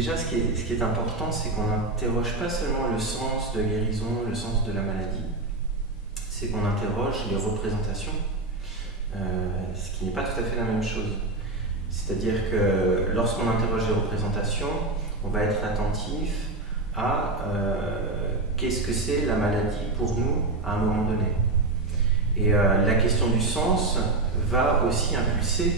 déjà, ce qui est important, c'est qu'on n'interroge pas seulement le sens de guérison, le sens de la maladie, c'est qu'on interroge les représentations, ce qui n'est pas tout à fait la même chose. C'est-à-dire que lorsqu'on interroge les représentations, on va être attentif à qu'est-ce que c'est la maladie pour nous à un moment donné. Et la question du sens va aussi impulser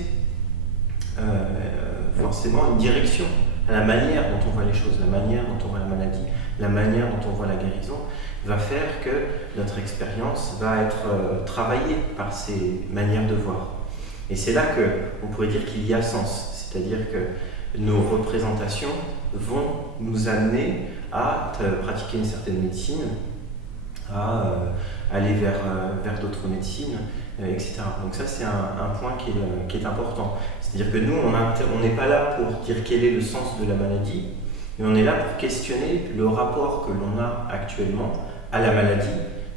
forcément une direction à la manière dont on voit les choses, la manière dont on voit la maladie, la manière dont on voit la guérison, va faire que notre expérience va être travaillée par ces manières de voir. Et c'est là qu'on pourrait dire qu'il y a sens, c'est-à-dire que nos représentations vont nous amener à pratiquer une certaine médecine, à aller vers d'autres médecines, etc. Donc ça, c'est un point qui est important. C'est-à-dire que nous, on n'est pas là pour dire quel est le sens de la maladie, mais on est là pour questionner le rapport que l'on a actuellement à la maladie,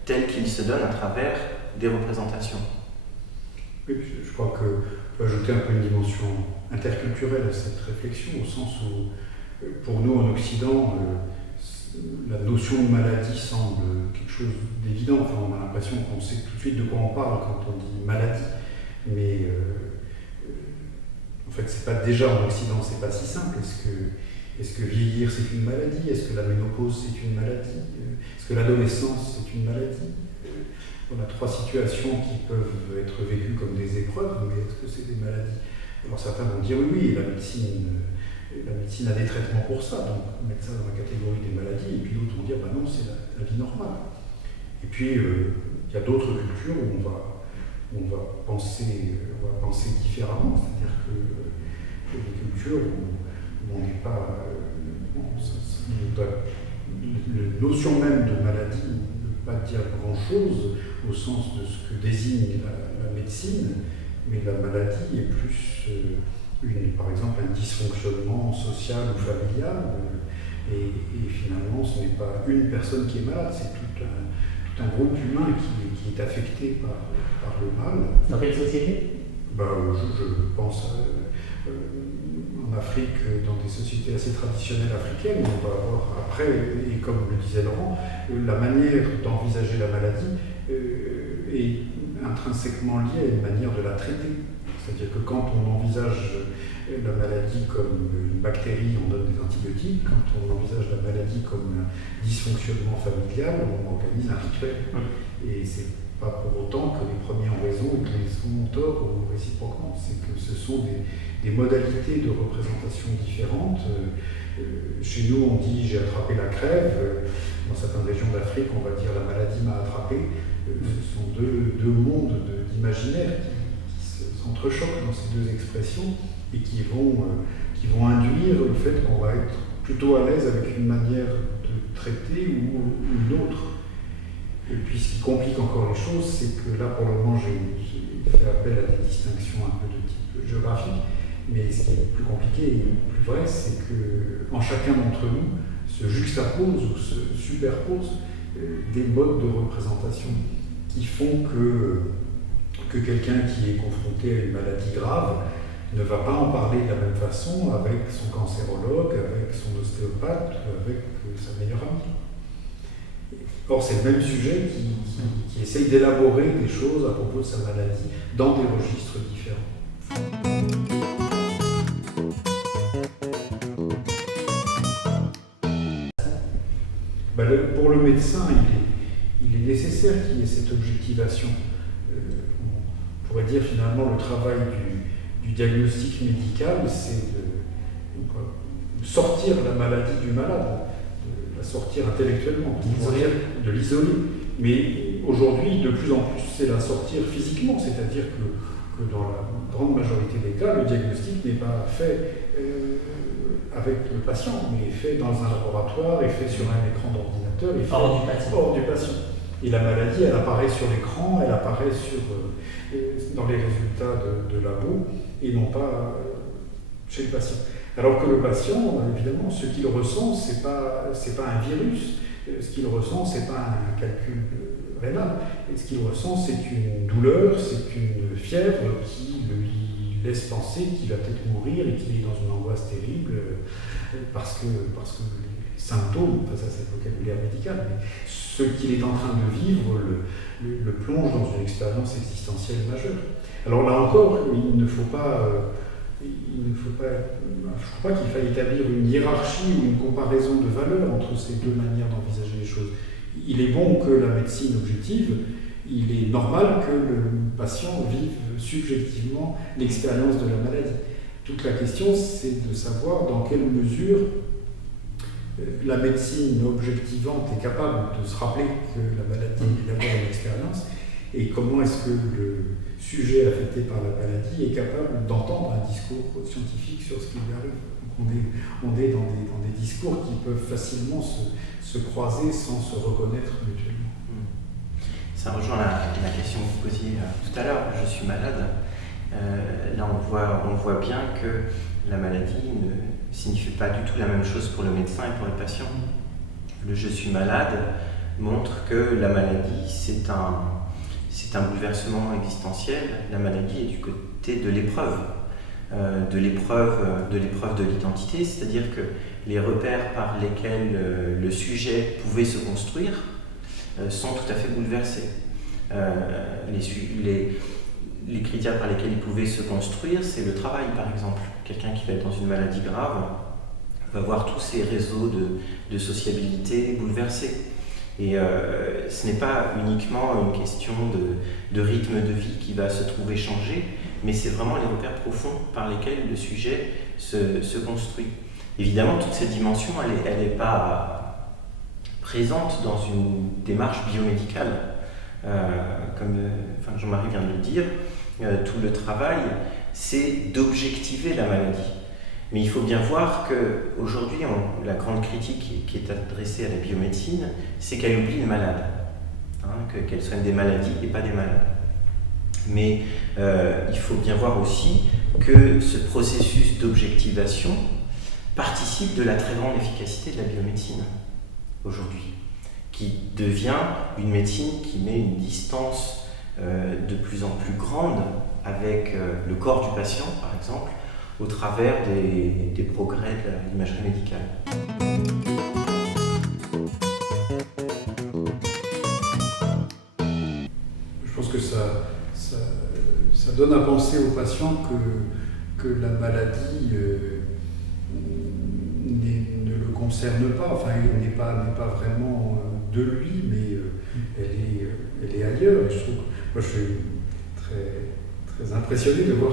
tel qu'il se donne à travers des représentations. Oui, je crois qu'on peut ajouter un peu une dimension interculturelle à cette réflexion, au sens où, pour nous en Occident, la notion de maladie semble quelque chose d'évident. Enfin, on a l'impression qu'on sait tout de suite de quoi on parle quand on dit maladie. Mais en fait, c'est pas déjà en Occident, c'est pas si simple. Est-ce que vieillir c'est une maladie? Est-ce que la ménopause c'est une maladie? Est-ce que l'adolescence c'est une maladie? On a trois situations qui peuvent être vécues comme des épreuves, mais est-ce que c'est des maladies? Alors certains vont dire oui, la médecine a des traitements pour ça, donc mettre ça dans la catégorie des maladies, et puis d'autres vont dire bah non, c'est la vie normale. Et puis il y a d'autres cultures où on va penser différemment, c'est-à-dire que les cultures où on n'est pas. La notion même de maladie ne veut pas dire grand-chose au sens de ce que désigne la médecine, mais la maladie est plus, par exemple, un dysfonctionnement social ou familial, et finalement ce n'est pas une personne qui est malade, c'est tout un groupe humain qui est affecté par le mal. Dans quelle société? Je pense en Afrique, dans des sociétés assez traditionnelles africaines, on va avoir après, et comme le disait Laurent, la manière d'envisager la maladie est intrinsèquement liée à une manière de la traiter. C'est-à-dire que quand on envisage la maladie comme une bactérie, on donne des antibiotiques. Quand on envisage la maladie comme un dysfonctionnement familial, on organise un rituel. Et c'est pas pour autant que les premiers ont raison et que les seconds ont tort, ou réciproquement. C'est que ce sont des modalités de représentation différentes. Chez nous, on dit « j'ai attrapé la crève ». Dans certaines régions d'Afrique, on va dire « la maladie m'a attrapé ». Ce sont deux mondes d'imaginaire qui s'entrechoquent dans ces deux expressions et qui vont induire le fait qu'on va être plutôt à l'aise avec une manière de traiter ou une autre. Et puis ce qui complique encore les choses, c'est que là pour le moment j'ai fait appel à des distinctions un peu de type géographique, mais ce qui est plus compliqué et plus vrai, c'est qu'en chacun d'entre nous se juxtaposent ou se superposent des modes de représentation qui font que quelqu'un qui est confronté à une maladie grave ne va pas en parler de la même façon avec son cancérologue, avec son ostéopathe, avec sa meilleure amie. Or, c'est le même sujet qui essaye d'élaborer des choses à propos de sa maladie dans des registres différents. Pour le médecin, il est nécessaire qu'il y ait cette objectivation. On pourrait dire finalement le travail du diagnostic médical, c'est de sortir la maladie du malade, de la sortir intellectuellement, de l'isoler. Mais aujourd'hui, de plus en plus, c'est la sortir physiquement, c'est-à-dire que dans la grande majorité des cas, le diagnostic n'est pas fait avec le patient, mais est fait dans un laboratoire, est fait sur un écran d'ordinateur, est fait hors du patient. Et la maladie, elle apparaît sur l'écran, elle apparaît dans les résultats de labo, et non pas chez le patient. Alors que le patient, évidemment, ce qu'il ressent, c'est pas un virus, ce qu'il ressent, c'est pas un calcul rénal. Et ce qu'il ressent, c'est une douleur, c'est une fièvre qui lui laisse penser qu'il va peut-être mourir et qu'il est dans une angoisse terrible parce que les symptômes, enfin ça c'est le vocabulaire médical, mais ce qu'il est en train de vivre le plonge dans une expérience existentielle majeure. Alors là encore, il ne faut pas, je crois qu'il faille établir une hiérarchie ou une comparaison de valeurs entre ces deux manières d'envisager les choses. Il est bon que la médecine objective, il est normal que le patient vive subjectivement l'expérience de la maladie. Toute la question, c'est de savoir dans quelle mesure la médecine objectivante est capable de se rappeler que la maladie est d'abord une expérience, et comment est-ce que le sujet affecté par la maladie est capable d'entendre un discours scientifique sur ce qui lui arrive. Donc on est dans des discours qui peuvent facilement se croiser sans se reconnaître mutuellement. Ça rejoint la question que vous posiez tout à l'heure, je suis malade. Là on voit bien que la maladie ne signifie pas du tout la même chose pour le médecin et pour le patient. Le je suis malade montre que la maladie c'est un bouleversement existentiel. La maladie est du côté de l'épreuve, de l'épreuve de l'identité, c'est-à-dire que les repères par lesquels le sujet pouvait se construire sont tout à fait bouleversés. Les critères par lesquels il pouvait se construire, c'est le travail par exemple. Quelqu'un qui va être dans une maladie grave va voir tous ses réseaux de sociabilité bouleversés. Et ce n'est pas uniquement une question de rythme de vie qui va se trouver changé, mais c'est vraiment les repères profonds par lesquels le sujet se construit. Évidemment, toute cette dimension, elle n'est pas présente dans une démarche biomédicale. Comme Jean-Marie vient de le dire, tout le travail, c'est d'objectiver la maladie. Mais il faut bien voir qu'aujourd'hui, la grande critique qui est adressée à la biomédecine, c'est qu'elle oublie les malades, qu'elle soigne des maladies et pas des malades. Mais il faut bien voir aussi que ce processus d'objectivation participe de la très grande efficacité de la biomédecine aujourd'hui, qui devient une médecine qui met une distance de plus en plus grande avec le corps du patient, par exemple, au travers des progrès de l'imagerie médicale. Je pense que ça donne à penser au patient que la maladie ne le concerne pas, enfin elle n'est pas vraiment de lui, mais elle est ailleurs. Je trouve, moi je suis très impressionné de voir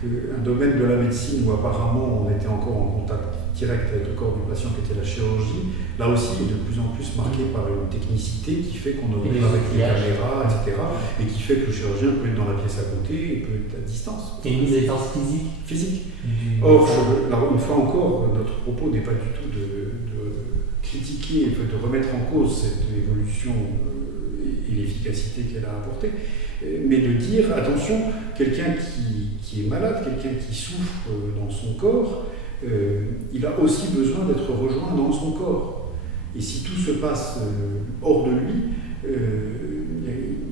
qu'un domaine de la médecine où apparemment on était encore en contact direct avec le corps du patient qui était la chirurgie, là aussi est de plus en plus marqué par une technicité qui fait qu'on opère avec les caméras, etc. Et qui fait que le chirurgien peut être dans la pièce à côté et peut être à distance. Et une mise à distance physique. Or, une fois encore, notre propos n'est pas du tout de critiquer, de remettre en cause cette évolution et l'efficacité qu'elle a apportée, mais de dire, attention, quelqu'un qui est malade, quelqu'un qui souffre dans son corps, il a aussi besoin d'être rejoint dans son corps. Et si tout se passe hors de lui,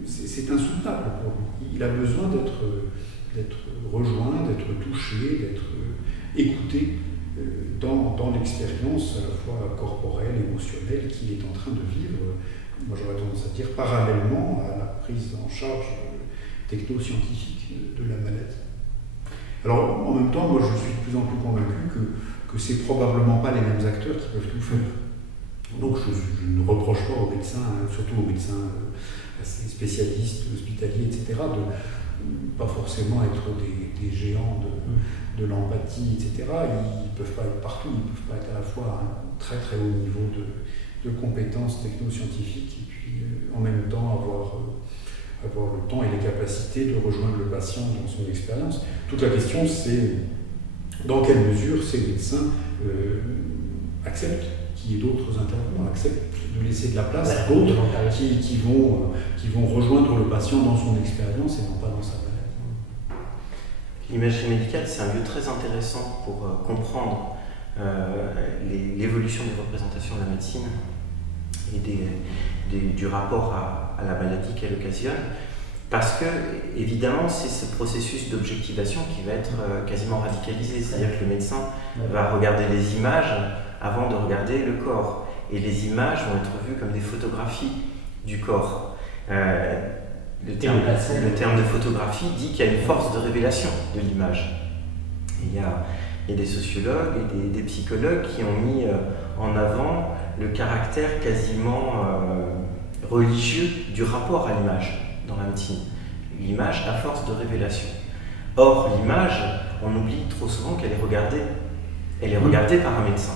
c'est insoutenable pour lui. Il a besoin d'être rejoint, d'être touché, d'être écouté dans l'expérience à la fois corporelle, émotionnelle qu'il est en train de vivre. Moi j'aurais tendance à dire parallèlement à la prise en charge technoscientifique de la maladie. Alors en même temps, moi je suis de plus en plus convaincu que c'est probablement pas les mêmes acteurs qui peuvent tout faire. Donc je ne reproche pas aux médecins, surtout aux médecins spécialistes, hospitaliers, etc., de pas forcément être des géants de l'empathie, etc. Ils ne peuvent pas être partout, ils ne peuvent pas être à la fois à un très très haut niveau de compétences technoscientifiques et puis en même temps avoir le temps et les capacités de rejoindre le patient dans son expérience. Toute la question, c'est dans quelle mesure ces médecins acceptent qu'il y ait d'autres intervenants, acceptent de laisser de la place à d'autres qui vont rejoindre le patient dans son expérience et non pas dans sa maladie. L'imagerie médicale, c'est un lieu très intéressant pour comprendre l'évolution des représentations de la médecine et du rapport à la maladie qu'elle occasionne. Parce que, évidemment, c'est ce processus d'objectivation qui va être quasiment radicalisé. C'est-à-dire que le médecin va regarder les images avant de regarder le corps. Et les images vont être vues comme des photographies du corps. Le terme de photographie dit qu'il y a une force de révélation de l'image. Il y a des sociologues et des psychologues qui ont mis en avant le caractère quasiment religieux du rapport à l'image dans la médecine. L'image à force de révélation. Or, l'image, on oublie trop souvent qu'elle est regardée. Elle est regardée par un médecin.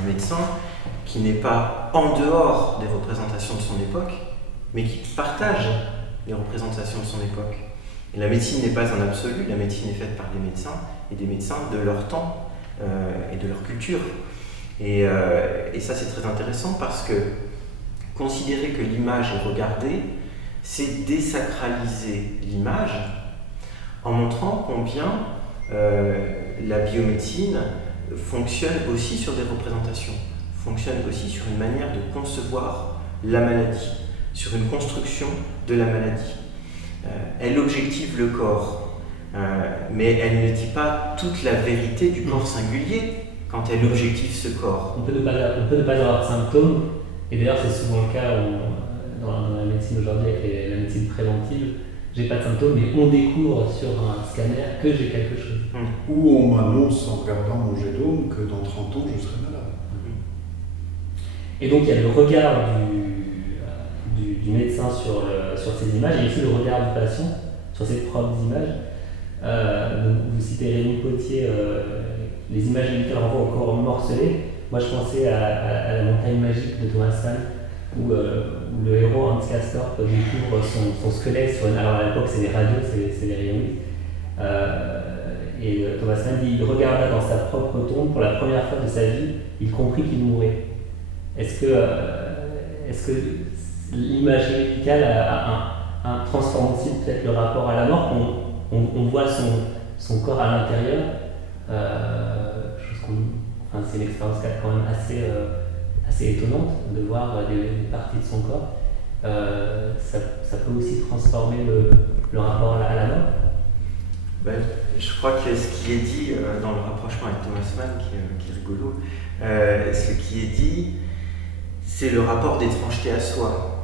Un médecin qui n'est pas en dehors des représentations de son époque, mais qui partage les représentations de son époque. Et la médecine n'est pas un absolu, la médecine est faite par des médecins, et des médecins de leur temps et de leur culture. Et ça, c'est très intéressant parce que considérer que l'image est regardée, c'est désacraliser l'image en montrant combien la biomédecine fonctionne aussi sur des représentations, fonctionne aussi sur une manière de concevoir la maladie, sur une construction de la maladie. Elle objective le corps, mais elle ne dit pas toute la vérité du corps singulier quand elle objective ce corps. On peut ne pas avoir de symptômes, et d'ailleurs c'est souvent le cas dans la médecine aujourd'hui avec la médecine préventive. J'ai pas de symptômes, mais on découvre sur un scanner que j'ai quelque chose. Ou on m'annonce en regardant mon génome que dans 30 ans je serai malade. Et donc il y a le regard du médecin sur ces images, et aussi le regard du patient sur ses propres images. Donc vous citez Rémi Potier, les images médicales renvoient au corps morcelé. Moi je pensais à la montagne magique de Thomas Mann, où le héros Hans Castorp découvre son squelette sur une... Alors à l'époque c'est des radios, c'est des rayons X. Et Thomas Mann dit il regarda dans sa propre tombe pour la première fois de sa vie, il comprit qu'il mourait. Est-ce que l'image médicale transforme aussi peut-être le rapport à la mort, on voit son corps à l'intérieur, c'est une expérience quand même assez étonnante de voir des parties de son corps. Ça peut aussi transformer le rapport à la mort. Je crois que ce qui est dit dans le rapprochement avec Thomas Mann, qui est rigolo, ce qui est dit, c'est le rapport d'étrangeté à soi,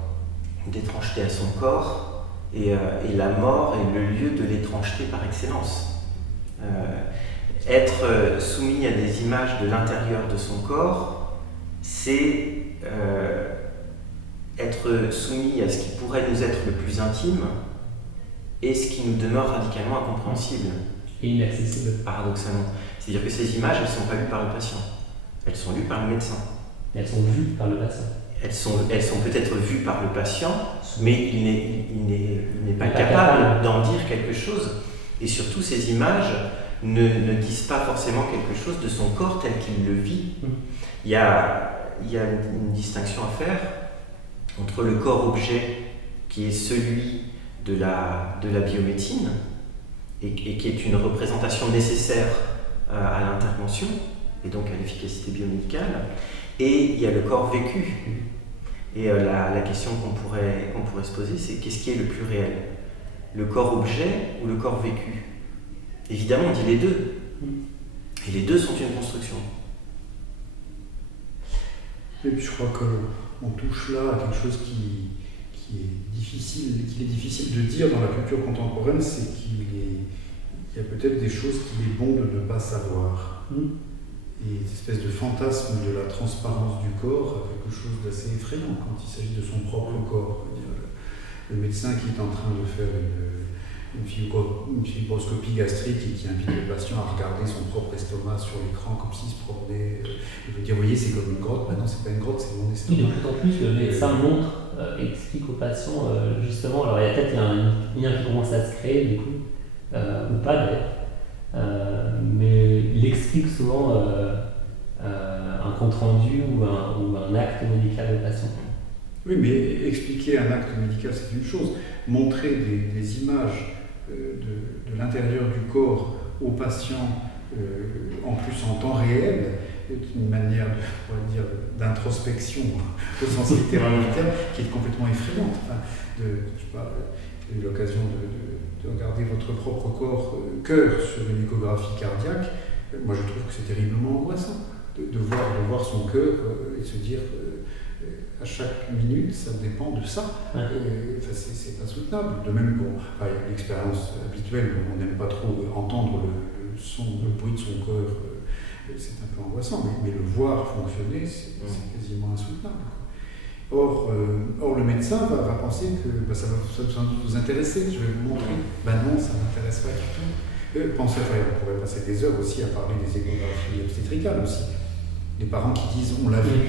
d'étrangeté à son corps, et la mort est le lieu de l'étrangeté par excellence. Être soumis à des images de l'intérieur de son corps, c'est être soumis à ce qui pourrait nous être le plus intime et ce qui nous demeure radicalement incompréhensible. Et inaccessible. Paradoxalement. C'est-à-dire que ces images, elles ne sont pas lues par le patient, elles sont lues par le médecin. Elles sont vues par le patient. Elles sont peut-être vues par le patient, mais il n'est pas capable d'en dire quelque chose. Et surtout, ces images ne disent pas forcément quelque chose de son corps tel qu'il le vit. Il y a une distinction à faire entre le corps-objet, qui est celui de la biomédecine, et qui est une représentation nécessaire à l'intervention, et donc à l'efficacité biomédicale, et il y a le corps vécu. Et la question qu'on pourrait se poser, c'est qu'est-ce qui est le plus réel ? Le corps-objet ou le corps vécu ? Évidemment, on dit les deux. Et les deux sont une construction. Et puis je crois qu'on touche là à quelque chose qu'il est difficile de dire dans la culture contemporaine, c'est qu'il y a peut-être des choses qu'il est bon de ne pas savoir. Et cette espèce de fantasme de la transparence du corps a quelque chose d'assez effrayant quand il s'agit de son propre corps. Le médecin qui est en train de faire une fibroscopie gastrique et qui invite le patient à regarder son propre estomac sur l'écran comme s'il se promenait. Il veut dire, vous voyez, c'est comme une grotte. Non, c'est pas une grotte, c'est mon estomac. Oui, de plus en plus, le médecin explique aux patients, justement, alors il y a peut-être un lien qui commence à se créer, du coup, ou pas d'ailleurs, mais il explique souvent un compte-rendu ou un acte médical au patient. Oui, mais expliquer un acte médical, c'est une chose. Montrer des images de l'intérieur du corps aux patients, en plus en temps réel, une manière d'introspection au sens littéral du terme, qui est complètement effrayante. eu l'occasion de regarder votre propre cœur sur une échographie cardiaque. Moi, je trouve que c'est terriblement angoissant de voir son cœur et se dire à chaque minute, ça dépend de ça. Ouais. C'est pas soutenable. De même qu'il y a l'expérience habituelle, on n'aime pas trop entendre le bruit de son cœur, c'est un peu angoissant, mais le voir fonctionner, c'est quasiment insoutenable. Or, le médecin va penser que ça va sans doute vous intéresser, je vais vous montrer. Non, ça ne m'intéresse pas du tout. On pourrait passer des heures aussi à parler des échographies obstétricales aussi. Les parents qui disent on l'a vu.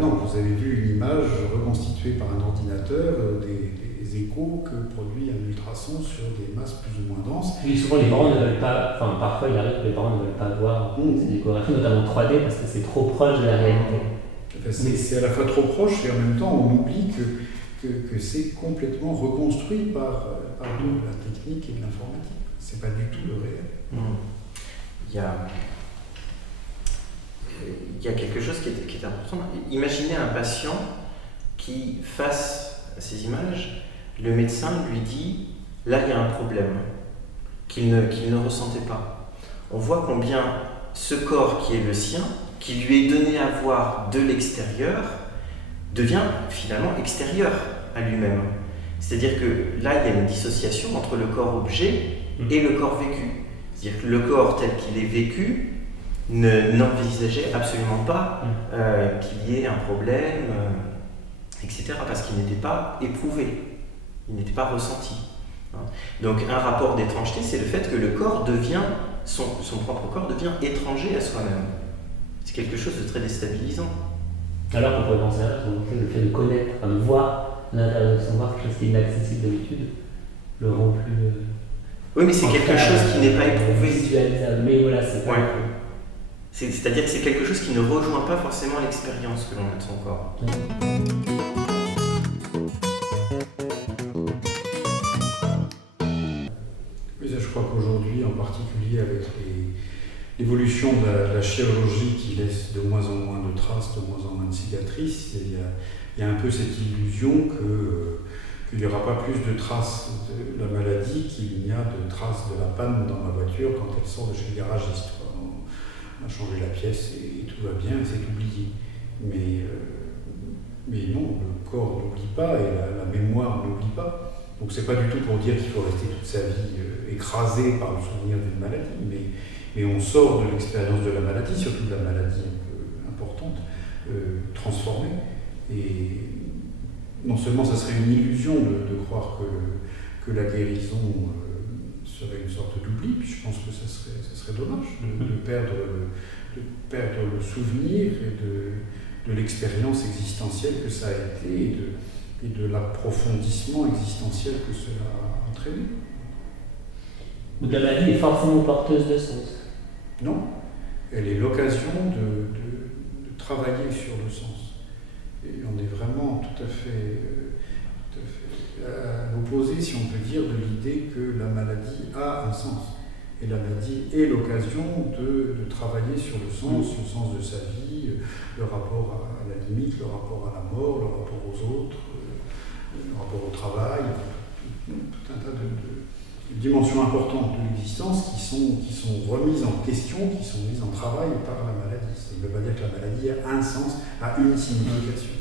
Non, vous avez vu une image reconstituée par un ordinateur des échos que produit un ultrason sur des masses plus ou moins denses. Oui, souvent les parents ne veulent pas, parfois il arrive que les parents ne veulent pas voir ces échographies, notamment 3D, parce que c'est trop proche de la réalité. C'est à la fois trop proche et en même temps on oublie que c'est complètement reconstruit par de la technique et de l'informatique. C'est pas du tout le réel. Il y a quelque chose qui est important. Imaginez un patient qui, face à ces images, le médecin lui dit « là, il y a un problème » qu'il ne ressentait pas. On voit combien ce corps qui est le sien, qui lui est donné à voir de l'extérieur, devient finalement extérieur à lui-même. C'est-à-dire que là, il y a une dissociation entre le corps objet et le corps vécu. C'est-à-dire que le corps tel qu'il est vécu n'envisageait absolument pas qu'il y ait un problème, etc., parce qu'il n'était pas éprouvé, il n'était pas ressenti. Donc un rapport d'étrangeté, c'est le fait que le corps devient, son propre corps devient étranger à soi-même. C'est quelque chose de très déstabilisant. Alors qu'on pourrait penser à le fait de connaître, de voir l'intérieur de son corps, quelque chose qui est inaccessible d'habitude, le rend plus... Oui, mais c'est quelque chose qui n'est pas éprouvé. Visualisable, mais voilà, c'est pas... C'est-à-dire que c'est quelque chose qui ne rejoint pas forcément l'expérience que l'on a de son corps. Oui, ça, je crois qu'aujourd'hui, en particulier avec l'évolution de la chirurgie qui laisse de moins en moins de traces, de moins en moins de cicatrices, il y a un peu cette illusion qu'il n'y aura pas plus de traces de la maladie qu'il n'y a de traces de la panne dans ma voiture quand elle sort de chez le garagiste. On a changé la pièce et tout va bien et c'est oublié. Mais non, le corps n'oublie pas et la mémoire n'oublie pas. Donc c'est pas du tout pour dire qu'il faut rester toute sa vie écrasé par le souvenir d'une maladie, mais on sort de l'expérience de la maladie, surtout de la maladie un peu importante, transformée. Et non seulement ça serait une illusion de croire que la guérison serait une sorte d'oubli, puis je pense que ça serait dommage de perdre le souvenir et de l'expérience existentielle que ça a été et de l'approfondissement existentiel que cela a entraîné. Donc la maladie est forcément porteuse de sens. Non, elle est l'occasion de travailler sur le sens. Et on est vraiment tout à fait à l'opposé, si on peut dire, de l'idée que la maladie a un sens. Et la maladie est l'occasion de travailler sur le sens de sa vie, le rapport à la limite, le rapport à la mort, le rapport aux autres, le rapport au travail, tout un tas de dimensions importantes de l'existence qui sont remises en question, qui sont mises en travail par la maladie. Ça ne veut pas dire que la maladie a un sens, a une signification.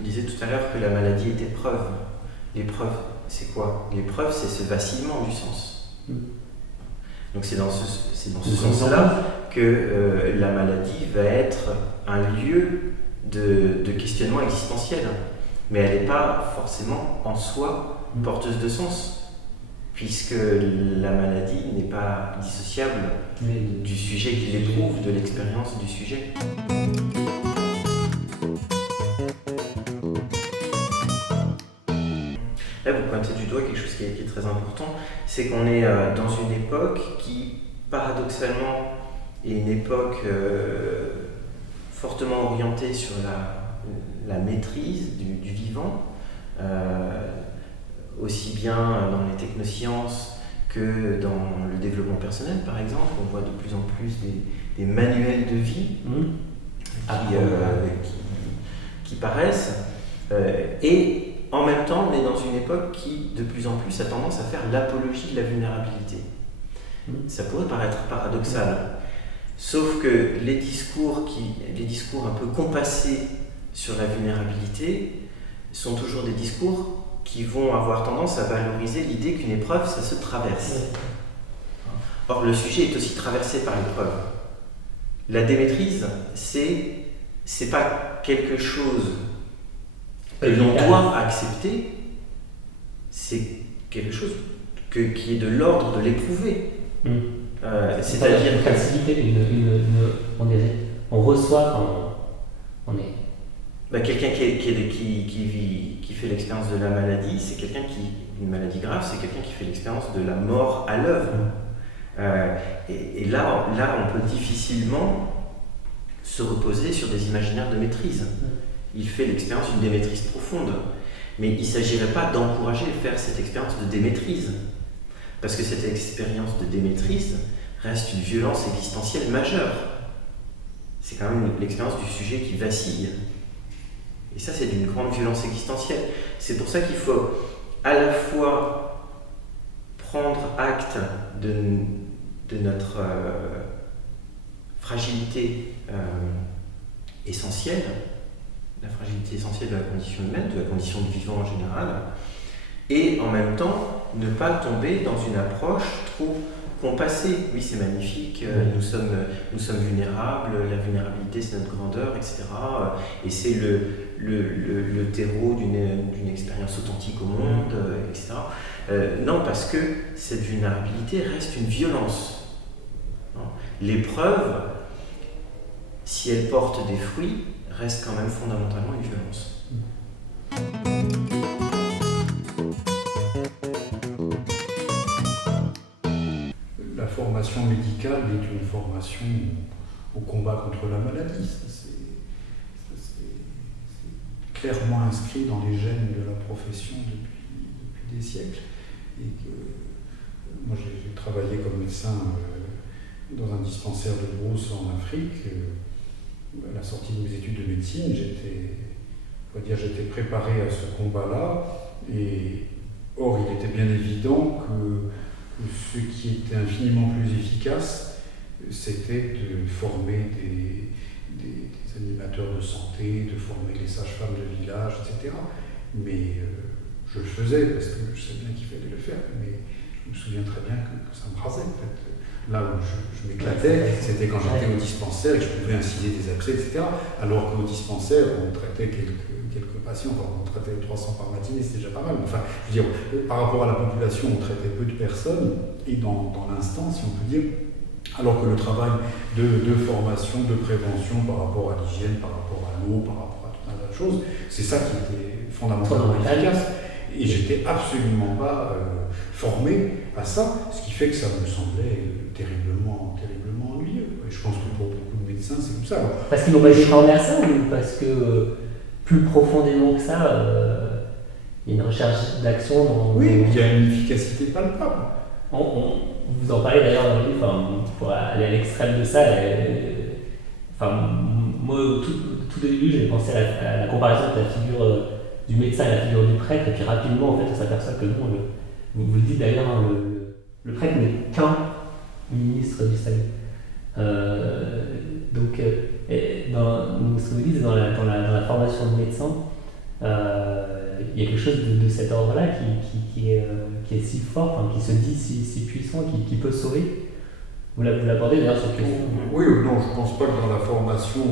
On disait tout à l'heure que la maladie est épreuve. L'épreuve, c'est quoi? L'épreuve, c'est ce vacillement du sens. Donc c'est dans ce sens-là que la maladie va être un lieu de questionnement existentiel. Mais elle n'est pas forcément en soi porteuse de sens, puisque la maladie n'est pas dissociable du sujet qui l'éprouve, de l'expérience du sujet. Là, vous pointez du doigt quelque chose qui est très important, c'est qu'on est dans une époque qui, paradoxalement, est une époque fortement orientée sur la maîtrise du vivant, aussi bien dans les technosciences que dans le développement personnel, par exemple. On voit de plus en plus des manuels de vie qui paraissent. Et en même temps, on est dans une époque qui, de plus en plus, a tendance à faire l'apologie de la vulnérabilité. Ça pourrait paraître paradoxal, sauf que les discours un peu compassés sur la vulnérabilité sont toujours des discours qui vont avoir tendance à valoriser l'idée qu'une épreuve, ça se traverse. Or, le sujet est aussi traversé par l'épreuve. La démaîtrise, c'est pas quelque chose que l'on doit accepter, c'est quelque chose qui est de l'ordre de l'éprouver. C'est-à-dire une facilité, on reçoit, on est. Quelqu'un qui fait l'expérience de la maladie, c'est quelqu'un une maladie grave, c'est quelqu'un qui fait l'expérience de la mort à l'œuvre. Et là, on peut difficilement se reposer sur des imaginaires de maîtrise. Il fait l'expérience d'une démaîtrise profonde. Mais il ne s'agirait pas d'encourager à faire cette expérience de démaîtrise. Parce que cette expérience de démaîtrise reste une violence existentielle majeure. C'est quand même l'expérience du sujet qui vacille. Et ça, c'est d'une grande violence existentielle. C'est pour ça qu'il faut à la fois prendre acte de notre fragilité essentielle, la fragilité essentielle de la condition humaine, de la condition de vivant en général, et en même temps ne pas tomber dans une approche trop compassée. Oui, c'est magnifique, nous sommes vulnérables, la vulnérabilité c'est notre grandeur, etc. Et c'est le terreau d'une expérience authentique au monde, etc. Non, parce que cette vulnérabilité reste une violence. L'épreuve, si elle porte des fruits, reste quand même fondamentalement une violence. La formation médicale est une formation au combat contre la maladie. C'est clairement inscrit dans les gènes de la profession depuis des siècles. Et que, moi, j'ai travaillé comme médecin dans un dispensaire de Brousse en Afrique. À la sortie de mes études de médecine, j'étais préparé à ce combat-là. Et or, il était bien évident que ce qui était infiniment plus efficace, c'était de former des animateurs de santé, de former les sages-femmes de village, etc. Mais je le faisais parce que je sais bien qu'il fallait le faire, mais je me souviens très bien que ça me rasait en fait. Là où je m'éclatais, c'était quand j'étais au dispensaire et que je pouvais inciser des abcès, etc. Alors qu'au dispensaire, on traitait quelques patients, on traitait 300 par matinée, c'était déjà pas mal. Enfin, je veux dire, par rapport à la population, on traitait peu de personnes, et dans l'instant, si on peut dire, alors que le travail de formation, de prévention par rapport à l'hygiène, par rapport à l'eau, par rapport à tout un tas de choses, c'est ça qui était fondamentalement efficace. Et j'étais absolument pas formé à ça, ce qui fait que ça me semblait terriblement ennuyeux. Et je pense que pour beaucoup de médecins, c'est comme ça. Alors, parce qu'ils n'ont pas été formés à ça, ou parce que plus profondément que ça, il y a une recherche d'action dans... Oui, il y a une efficacité palpable. Vous en parlez d'ailleurs dans le livre, pour aller à l'extrême de ça. Moi, au tout début, j'ai pensé à la comparaison de la figure du médecin et la figure du prêtre, et puis rapidement, en fait, on s'aperçoit que non, vous le dites d'ailleurs, le prêtre n'est qu'un ministre du salut. Donc, ce que vous dites, dans la formation de médecin, il y a quelque chose de cet ordre-là qui est si fort, qui se dit si puissant, qui peut sauver. Vous l'abordez d'ailleurs sur question. Oui, non, je ne pense pas que dans la formation,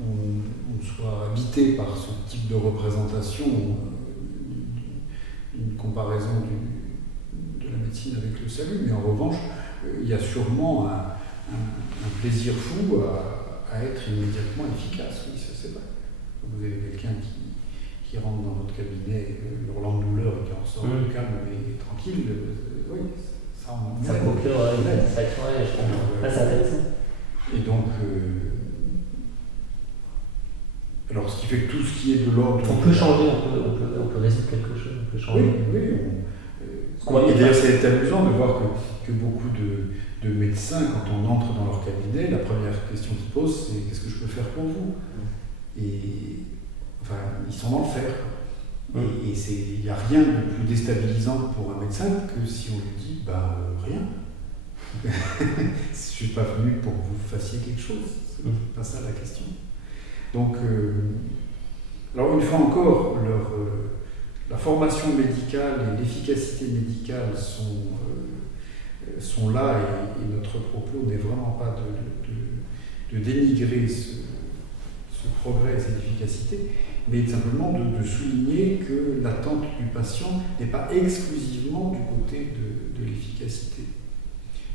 on soit habité par ce type de représentation, une comparaison de la médecine avec le salut, mais en revanche, il y a sûrement un plaisir fou à être immédiatement efficace, oui, ça c'est vrai. Vous avez quelqu'un qui rentre dans votre cabinet hurlant de douleur et qui en sort calme et tranquille, oui, ça procure une satisfaction, je pense. C'est intéressant. Et donc, alors ce qui fait que tout ce qui est de l'ordre... On peut changer, on peut résoudre quelque chose, on peut changer. Oui. Et d'ailleurs, c'est amusant de voir que beaucoup de médecins, quand on entre dans leur cabinet, la première question qu'ils posent, c'est « Qu'est-ce que je peux faire pour vous ?» Et enfin, ils sont dans le faire. Et il n'y a rien de plus déstabilisant pour un médecin que si on lui dit rien. Je ne suis pas venu pour que vous fassiez quelque chose. C'est pas ça la question. Donc, alors une fois encore, la formation médicale et l'efficacité médicale sont là et notre propos n'est vraiment pas de dénigrer ce progrès et cette efficacité, mais simplement de souligner que l'attente du patient n'est pas exclusivement du côté de l'efficacité.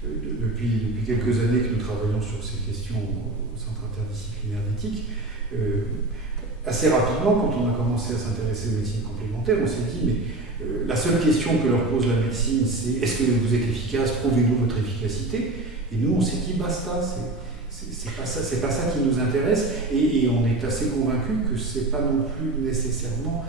Depuis quelques années que nous travaillons sur ces questions au Centre interdisciplinaire d'éthique, assez rapidement, quand on a commencé à s'intéresser aux médecines complémentaires, on s'est dit, mais la seule question que leur pose la médecine, c'est est-ce que vous êtes efficace, prouvez-nous votre efficacité. Et nous, on s'est dit, basta, c'est pas ça qui nous intéresse, et on est assez convaincus que c'est pas non plus nécessairement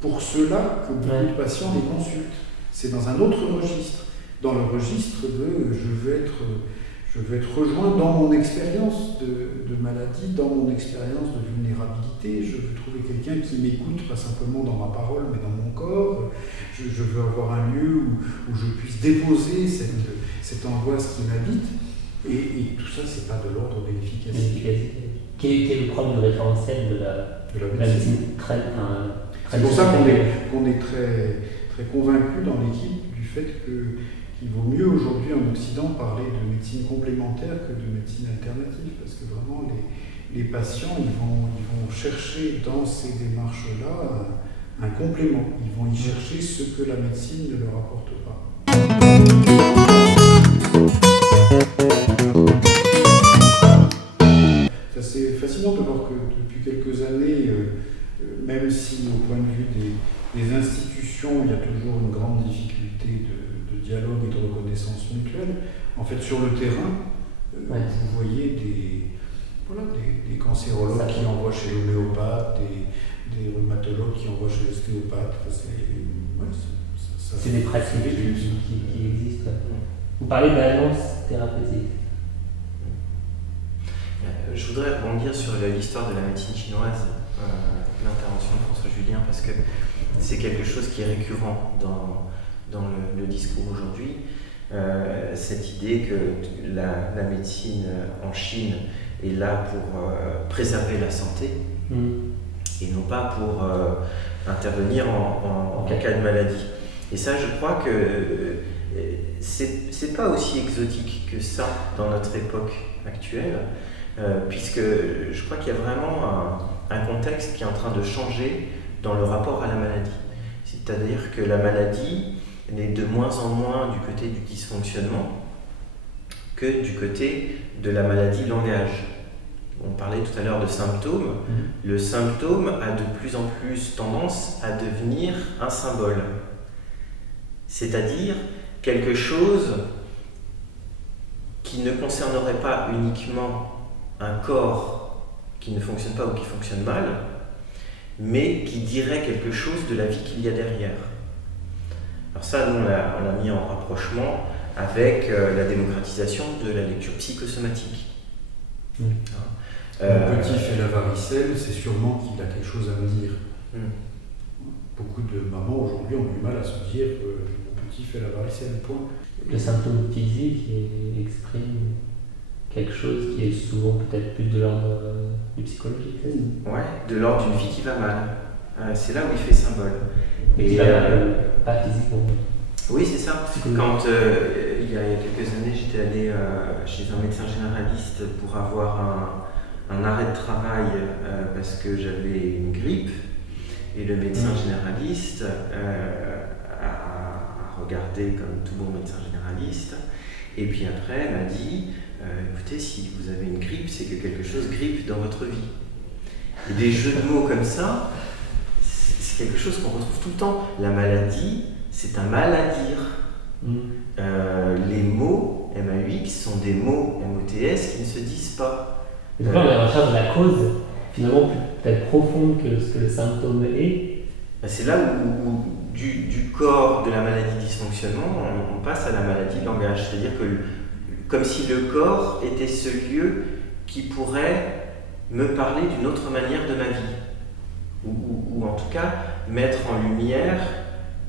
pour cela que beaucoup de patients les consultent. C'est dans un autre registre, dans le registre de je veux être rejoint dans mon expérience de maladie, dans mon expérience de vulnérabilité. Je veux trouver quelqu'un qui m'écoute, pas simplement dans ma parole, mais dans mon corps. Je veux avoir un lieu où je puisse déposer cette angoisse qui m'habite. Et tout ça, c'est pas de l'ordre de l'efficacité. Qui est le propre de référentiel de la médecine très C'est pour ça qu'on est très, très convaincu dans l'équipe du fait qu'il vaut mieux aujourd'hui en Occident parler de médecine complémentaire que de médecine alternative, parce que vraiment les patients ils vont chercher dans ces démarches-là un complément. Ils vont y chercher ce que la médecine ne leur apporte pas. C'est fascinant de voir que depuis quelques années, même si au point de vue des institutions, il y a toujours une grande difficulté de dialogue et de reconnaissance mutuelle, en fait sur le terrain, vous voyez des cancérologues qui envoient chez l'homéopathe, des rhumatologues qui envoient chez l'ostéopathe. C'est des pratiques qui existent. Vous parlez d'alliance thérapeutique. Je voudrais rebondir sur l'histoire de la médecine chinoise, l'intervention de François Julien, parce que c'est quelque chose qui est récurrent dans le discours aujourd'hui. Cette idée que la médecine en Chine est là pour préserver la santé et non pas pour intervenir en cas de maladie. Et ça, je crois que c'est pas aussi exotique que ça dans notre époque actuelle. Puisque je crois qu'il y a vraiment un contexte qui est en train de changer dans le rapport à la maladie. C'est-à-dire que la maladie n'est de moins en moins du côté du dysfonctionnement que du côté de la maladie langage. On parlait tout à l'heure de symptômes. Le symptôme a de plus en plus tendance à devenir un symbole. C'est-à-dire quelque chose qui ne concernerait pas uniquement un corps qui ne fonctionne pas ou qui fonctionne mal, mais qui dirait quelque chose de la vie qu'il y a derrière. Alors ça, nous, on l'a mis en rapprochement avec la démocratisation de la lecture psychosomatique. Mon petit fait la varicelle, c'est sûrement qu'il a quelque chose à me dire. Beaucoup de mamans aujourd'hui ont du mal à se dire mon petit fait la varicelle, point. Le symptôme physique exprime quelque chose qui est souvent peut-être plus de l'ordre du psychologique. Ouais, de l'ordre d'une vie qui va mal. C'est là où il fait symbole. Et qui va mal, pas physiquement. Oui, c'est ça. Quand il y a quelques années, j'étais allé chez un médecin généraliste pour avoir un arrêt de travail parce que j'avais une grippe. Et le médecin généraliste a regardé comme tout bon médecin généraliste. Et puis après, m'a dit écoutez, si vous avez une grippe, c'est que quelque chose grippe dans votre vie. Et des jeux de mots comme ça, c'est quelque chose qu'on retrouve tout le temps. La maladie, c'est un mal à dire. Les mots MAUX sont des mots MOTS qui ne se disent pas. Et donc là, on est en recherche de la cause, finalement peut-être profonde que ce que le symptôme est. C'est là où du corps de la maladie dysfonctionnement, on passe à la maladie de langage. C'est-à-dire que comme si le corps était ce lieu qui pourrait me parler d'une autre manière de ma vie. Ou en tout cas, mettre en lumière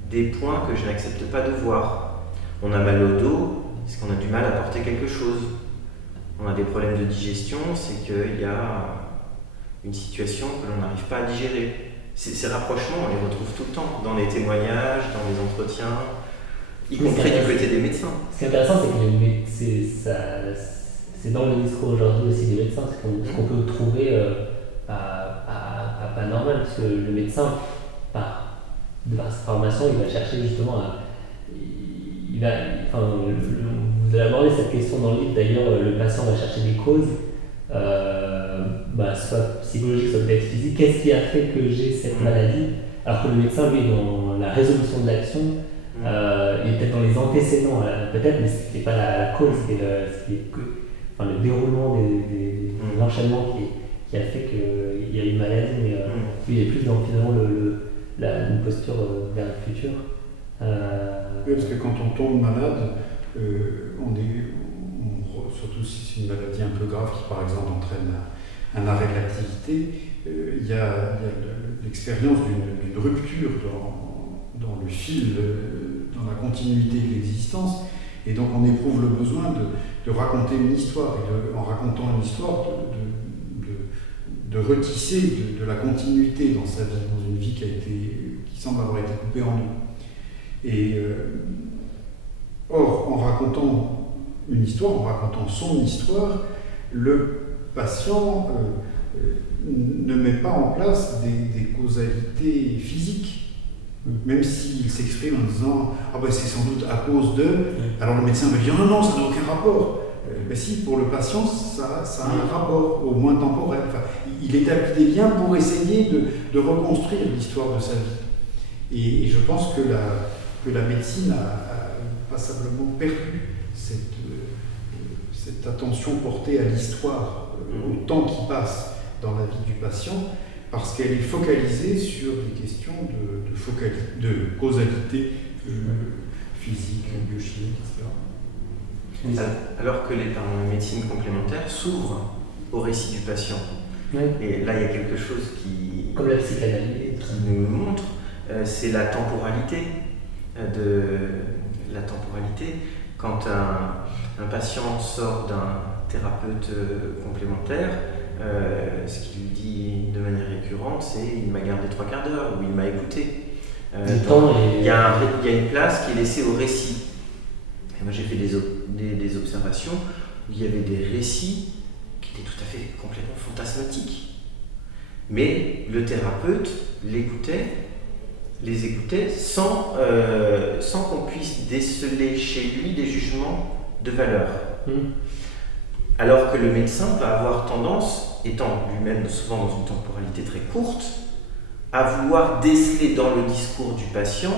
des points que je n'accepte pas de voir. On a mal au dos, c'est qu'on a du mal à porter quelque chose. On a des problèmes de digestion, c'est qu'il y a une situation que l'on n'arrive pas à digérer. Ces rapprochements, on les retrouve tout le temps, dans les témoignages, dans les entretiens, y compris du côté des médecins. Ce qui est intéressant, c'est que c'est dans le discours aujourd'hui aussi des médecins, ce qu'on peut trouver pas normal, parce que le médecin, de par sa formation, il va chercher justement vous allez aborder cette question dans le livre, d'ailleurs, le patient va chercher des causes, soit psychologiques, soit peut-être physiques. Qu'est-ce qui a fait que j'ai cette maladie? Alors que le médecin, lui, dans la résolution de l'action, il est peut-être dans les antécédents, peut-être, mais ce n'est pas la cause, c'est le déroulement de l'enchaînement qui a fait qu'il y a une maladie, mais lui, il est plus dans finalement une posture vers le futur. Oui, parce que quand on tombe malade, surtout si c'est une maladie un peu grave qui par exemple entraîne un arrêt de l'activité, il y a l'expérience d'une rupture dans le fil, dans la continuité de l'existence, et donc on éprouve le besoin de raconter une histoire, et en racontant une histoire, de retisser de la continuité dans sa vie, dans une vie qui semble avoir été coupée en deux. Et or, en racontant une histoire, en racontant son histoire, le patient ne met pas en place des causalités physiques, même s'il s'exprime en disant « Ah ben c'est sans doute à cause de… » Alors le médecin va dire « Non, ça n'a aucun rapport ». Ben si, pour le patient, ça a un rapport, au moins temporel. Enfin, il établit des liens pour essayer de reconstruire l'histoire de sa vie. Et je pense que la médecine a passablement perdu cette attention portée à l'histoire, au temps qui passe dans la vie du patient, parce qu'elle est focalisée sur des questions de causalité physique, biochimique, etc. Alors que la médecine complémentaire s'ouvre au récit du patient. Oui. Et là, il y a quelque chose comme la psychanalyse, qui nous montre, c'est la temporalité. Quand un patient sort d'un thérapeute complémentaire, ce qu'il dit de manière récurrente, c'est « il m'a gardé 3/4 d'heure » ou « il m'a écouté ». Il y a une place qui est laissée au récit. Et moi j'ai fait des observations où il y avait des récits qui étaient tout à fait complètement fantasmatiques. Mais le thérapeute les écoutait sans qu'on puisse déceler chez lui des jugements de valeur. Alors que le médecin va avoir tendance, étant lui-même souvent dans une temporalité très courte, à vouloir déceler dans le discours du patient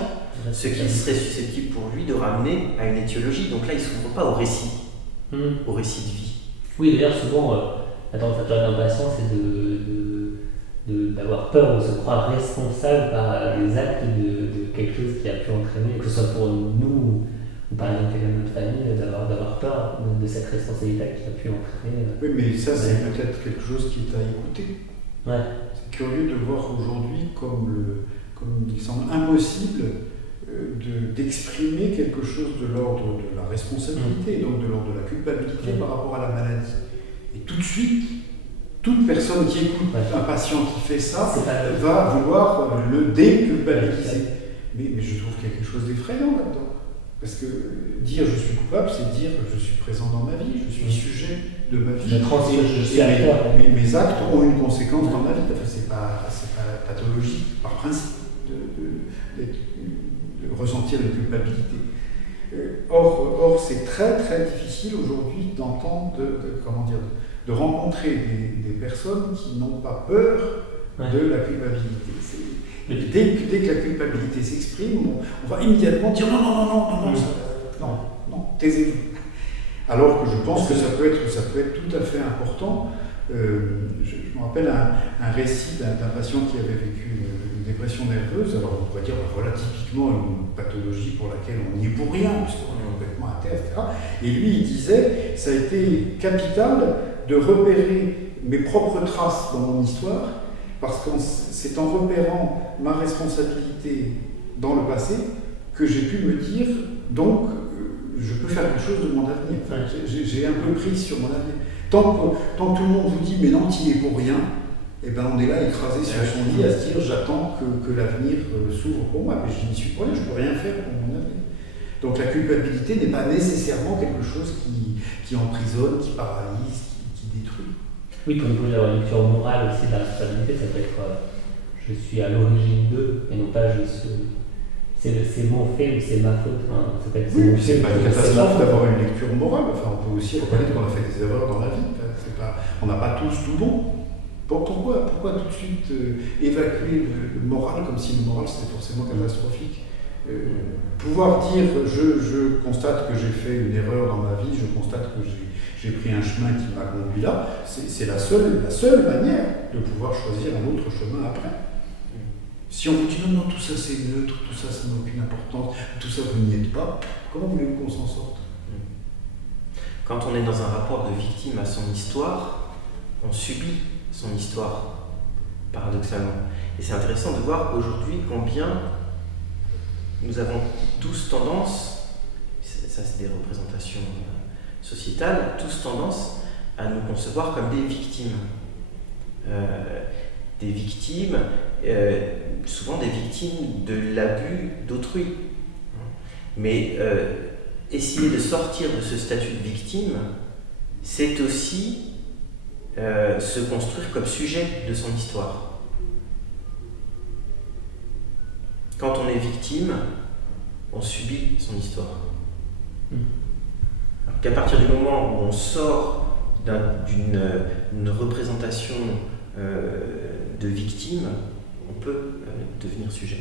ce qui serait susceptible pour lui de ramener à une étiologie. Donc là, il ne s'ouvre pas au récit de vie. Oui, d'ailleurs, souvent, la tendance d'un patient, c'est d'avoir peur ou de se croire responsable par les actes de quelque chose qui a pu entraîner, que ce soit pour nous ou par exemple notre famille, d'avoir peur de cette responsabilité qui a pu entraîner. Oui, mais ça, c'est peut-être quelque chose qui est à écouter. Ouais. C'est curieux de voir aujourd'hui comme il semble impossible d'exprimer quelque chose de l'ordre de la responsabilité, donc de l'ordre de la culpabilité par rapport à la maladie. Et tout de suite, toute personne qui écoute un patient qui fait ça va vouloir le déculpabiliser. Mais je trouve qu'il y a quelque chose d'effrayant là-dedans. Parce que dire je suis coupable, c'est dire je suis présent dans ma vie, je suis sujet de ma vie. Mes actes ont une conséquence dans ma vie. Enfin, c'est pas pathologique par principe de ressentir une culpabilité. Or, c'est très très difficile aujourd'hui d'entendre, de rencontrer des personnes qui n'ont pas peur de la culpabilité. Dès que la culpabilité s'exprime, on va immédiatement dire non, taisez-vous. Alors que je pense que ça peut être tout à fait important. Je me rappelle un récit d'un patient qui avait vécu une dépression nerveuse. Alors on pourrait dire, voilà typiquement une pathologie pour laquelle on n'y est pour rien, puisqu'on est complètement à terre, etc. Et lui, il disait, ça a été capital de repérer mes propres traces dans mon histoire parce que c'est en repérant ma responsabilité dans le passé que j'ai pu me dire, donc, je peux faire quelque chose de mon avenir. Enfin, j'ai un peu pris sur mon avenir. Tant que tout le monde vous dit, mais non, tu es pour rien, et ben on est là écrasé sur son lit à se dire, j'attends que l'avenir s'ouvre pour moi, mais je n'y suis pour rien, je ne peux rien faire pour mon avenir. Donc la culpabilité n'est pas nécessairement quelque chose qui emprisonne, qui paralyse, qui détruit. Oui, pour nous, la lecture morale aussi de la responsabilité, ça peut être je suis à l'origine d'eux, et non pas c'est mon fait ou c'est ma faute. Hein. Ça peut être oui, c'est pas une catastrophe d'avoir une lecture morale. Enfin, on peut aussi reconnaître qu'on a fait des erreurs dans la vie. On n'a pas tous tout bon. Pourquoi tout de suite évacuer le moral comme si le moral c'était forcément catastrophique? Pouvoir dire je constate que j'ai fait une erreur dans ma vie, je constate que j'ai pris un chemin qui m'a conduit là, c'est la seule manière de pouvoir choisir un autre chemin après. Si on vous dit non, tout ça c'est neutre, tout ça n'a aucune importance, tout ça vous n'y êtes pas, comment voulez-vous qu'on s'en sorte? Quand on est dans un rapport de victime à son histoire, on subit son histoire, paradoxalement. Et c'est intéressant de voir aujourd'hui combien nous avons tous tendance, ça c'est des représentations sociétales, tous tendance à nous concevoir comme des victimes. Des victimes, souvent des victimes de l'abus d'autrui. Mais essayer de sortir de ce statut de victime, c'est aussi se construire comme sujet de son histoire. Quand on est victime, on subit son histoire. Alors qu'à partir du moment où on sort d'une représentation de victime, on peut devenir sujet.